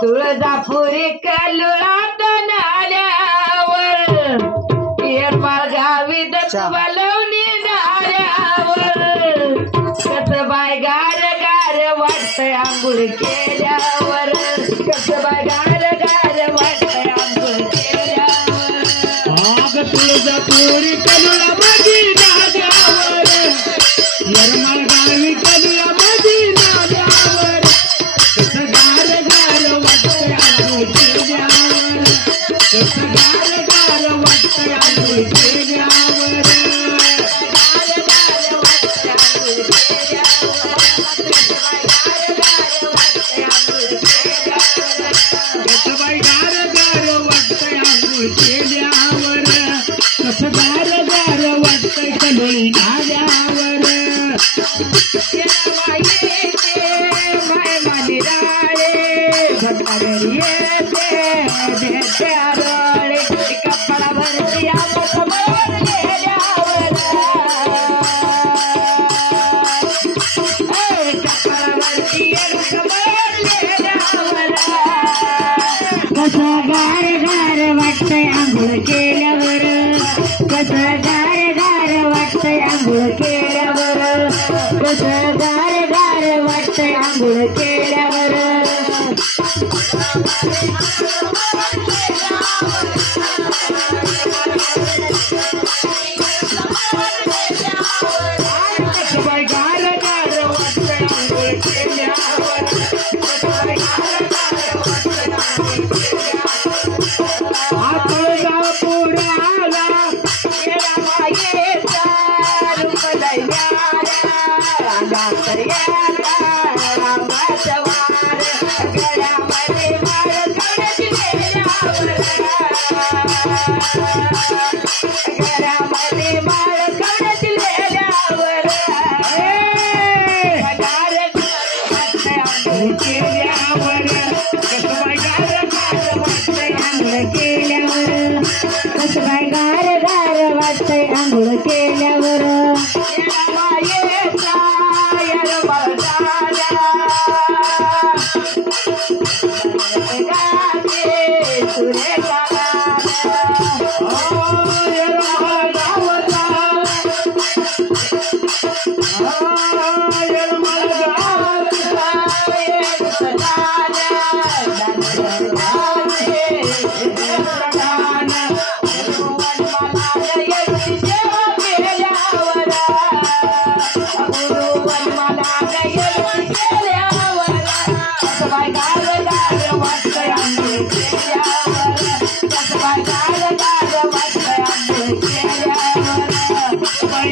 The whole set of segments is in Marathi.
तुळजापुरी कल्लोळात नाल्यावर येरमाळ गावी दत्त बलवणी झाल्यावर कसबाई गार गार वाटतंय आंघोळ केल्यावर कसबाई गार गार वाटतंय आंघोळ केल्यावर आग तुळजापुरी कल्लोळा मधी नाल्यावर येरमाळ गावी कल्लोळा मधी नाल्यावर कसं गार गार वाटतंय आंघोळ केल्यावर कसं गार गार वाटतंय आंघोळ केल्यावर कसबाई गार गार वाटतंय आंघोळ केल्यावर कसं गार गार वाटतंय कल्लोळी नाल्यावर कपडा भरती कसं गार गार वाटतंय आंघोळ केल्यावर कसं गार गार वाटतंय आंघोळ केल्यावर कसं गार गार वाटतंय आंघोळ केल्यावर कसबाई गार गार वाटतंय आंघोळ केल्यावर तुळजापुराला घरामध्ये माळ काढत लिहिल्यावर केल्यावर कसबाई गार गार वाटतंय आंघोळ केल्यावर कसं गार गार वाटतंय आंघोळ केल्यावर कसबाई गार गार वाटतंय आंघोळ केल्यावर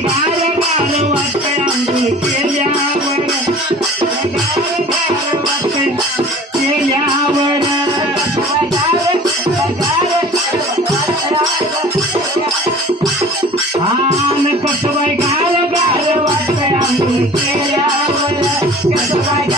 गार वाटतंय केल्यावर कसबाई गार गार वाटतंय आंघोळ केल्यावर कसबाई